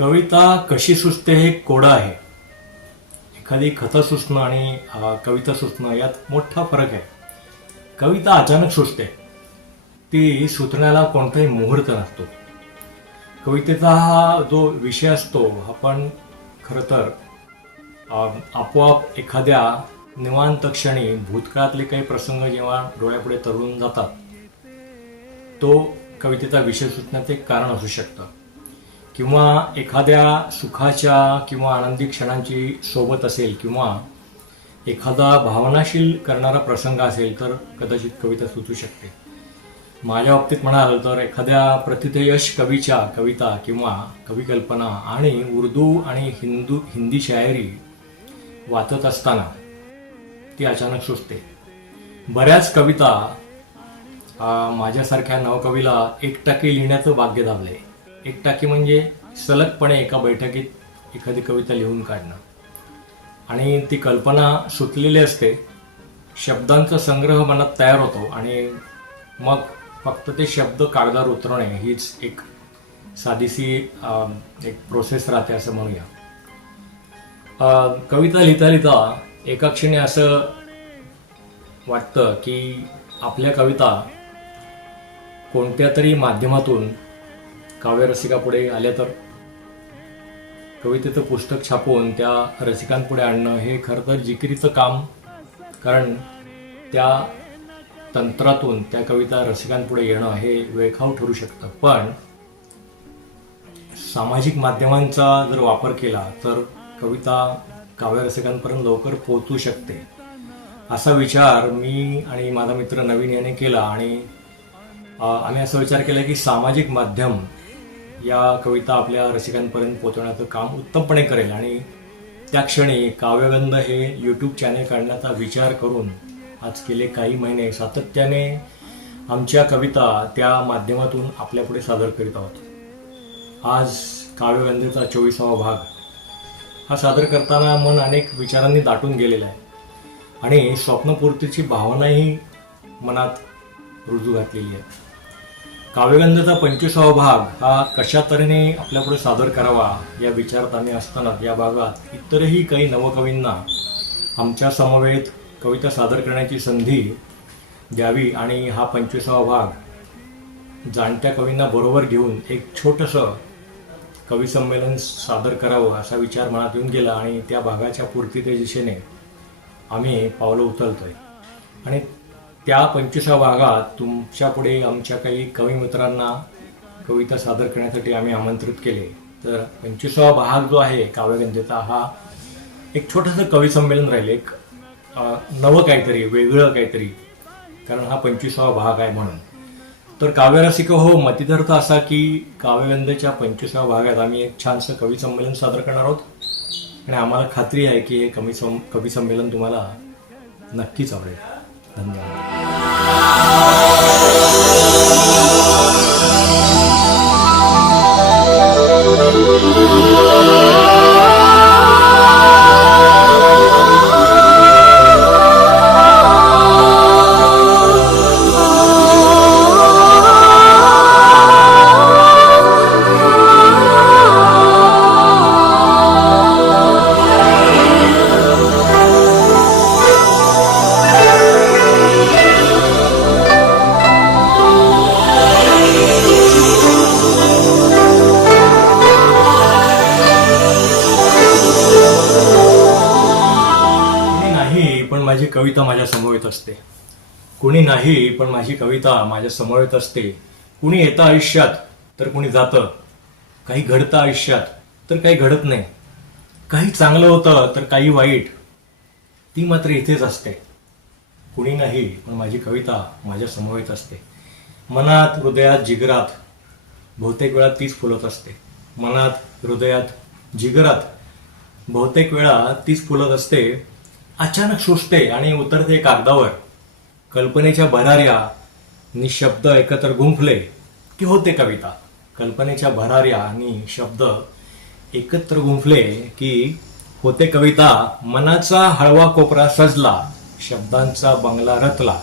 कविता कशी सुचते हे कोडं आहे. एखादी कथा सुचणं आणि कविता सुचणं यात मोठा फरक आहे. कविता अचानक सुचते, ती सुचण्याला कोणताही मुहूर्त नसतो. कवितेचा हा जो विषय असतो, आपण खरं तर आपोआप एखाद्या निवांत क्षणी भूतकाळातले काही प्रसंग जेव्हा डोळ्यापुढे तरळून जातात, तो कवितेचा विषय सुचण्याचे एक कारण असू शकतं. किंवा एखाद्या सुखाच्या किंवा आनंदी क्षणांची सोबत असेल, किंवा एखादा भावनाशील करणारा प्रसंग असेल तर कदाचित कविता सुचू शकते. माझ्या बाबतीत म्हणाल तर एखाद्या प्रथितयश कवीच्या कविता किंवा कविकल्पना आणि उर्दू आणि हिंदी शायरी वाचत असताना ती अचानक सुचते. बऱ्याच कविता माझ्यासारख्या नवकवीला एकटाकी लिहिण्याचं भाग्य लाभले. एकटाकी म्हणजे सलगपणे एका बैठकीत एखादी कविता लिहून काढणं, आणि ती कल्पना सुचलेली असते. शब्दांचा संग्रह मनात तयार होतो आणि मग फक्त ते शब्द कागदावर उतरवणे हीच एक साधीशी एक प्रोसेस राहते असं म्हणूया. कविता लिहिता लिहिता एका क्षणी असं वाटतं की आपल्या कविता कोणत्या तरी माध्यमातून काव्यरसिकापुढे आल्या तर. कवितेचं पुस्तक छापून त्या रसिकांपुढे आणणं हे खरं तर जिकिरीचं काम, कारण त्या तंत्रातून त्या कविता रसिकांपुढे येणं हे वेळखाऊ ठरू शकतं. पण सामाजिक माध्यमांचा जर वापर केला तर कविता काव्यरसिकांपर्यंत लवकर पोहोचू शकते, असा विचार मी आणि माझा मित्र नवीन याने केला. आणि आम्ही असा विचार केला की सामाजिक माध्यम या कविता आपल्या रसिकांपर्यंत पोहोचवण्याचं काम उत्तमपणे करेल. आणि त्या क्षणी काव्यगंध हे यूट्यूब चॅनेल काढण्याचा विचार करून आज गेले काही महिने सातत्याने आमच्या कविता त्या माध्यमातून आपल्यापुढे सादर करीत आहोत. आज काव्यगंधेचा 24वा भाग हा सादर करताना मन अनेक विचारांनी दाटून गेलेलं आहे आणि स्वप्नपूर्तीची भावनाही मनात रुजू घातलेली आहे. काव्यगंधेचा 25वा भाग हा कशा तऱ्हेने आपल्यापुढे सादर करावा या विचारात आम्ही असताना या भागात इतरही काही नवकवींना आमच्या समवेत कविता सादर करण्याची संधी द्यावी आणि हा 25वा भाग जाणत्या कवींना बरोबर घेऊन एक छोटंसं कवी संमेलन सादर करावं असा विचार मनात येऊन गेला. आणि त्या भागाच्या पूर्तीच्या दिशेने आम्ही पावलं उचलतोय. आणि त्या 25व्या भागात तुमच्या पुढे आमच्या काही कवी मित्रांना कविता सादर करण्यासाठी आम्ही आमंत्रित केले. तर 25वा भाग जो आहे काव्यगंधेचा हा एक छोटंसं कवी संमेलन राहील, एक नवं काहीतरी, वेगळं काहीतरी, कारण हा 25वा भाग आहे म्हणून. तर काव्यरसिक हो, मतिदर्थ असा की काव्यगंधेच्या 25व्या भागात आम्ही एक छानसं कवी संमेलन सादर करणार आहोत. आणि आम्हाला खात्री आहे की हे कवी संमेलन तुम्हाला नक्कीच आवडेल. धन्यवाद. माझी कविता माझ्या समवेत असते. कुणी नाही पण माझी कविता माझ्या समवेत असते. कुणी येतं आयुष्यात तर कुणी जातं. काही घडतं आयुष्यात तर काही घडत नाही. काही चांगलं होतं तर काही वाईट. ती मात्र इथेच असते. कुणी नाही पण माझी कविता माझ्या समवेत असते. मनात, हृदयात, जिगरात बहुतेक वेळा तीच फुलत असते. मनात, हृदयात, जिगरात बहुतेक वेळा तीच फुलत असते. अचानक सुचते आणि उतरते कागदावर. कल्पनेच्या भराऱ्या निशब्द एकत्र गुंफले की होते कविता. कल्पनेच्या भराऱ्या आणि शब्द एकत्र गुंफले की होते कविता. मनाचा हळवा कोपरा सजला, शब्दांचा बंगला रचला.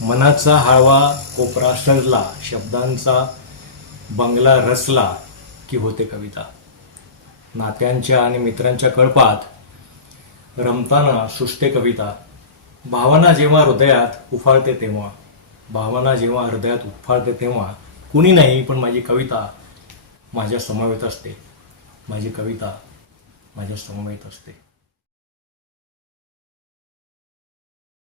मनाचा हळवा कोपरा सजला, शब्दांचा बंगला रचला की होते कविता. नात्यांच्या आणि मित्रांच्या कळपात रमताना सुष्टे कविता. भावना जेव्हा हृदयात उफाळते तेव्हा, भावना जेव्हा हृदयात उफाळते तेव्हा कुणी नाही पण माझी कविता माझ्या समवेत असते. माझी कविता माझ्या समवेत असते.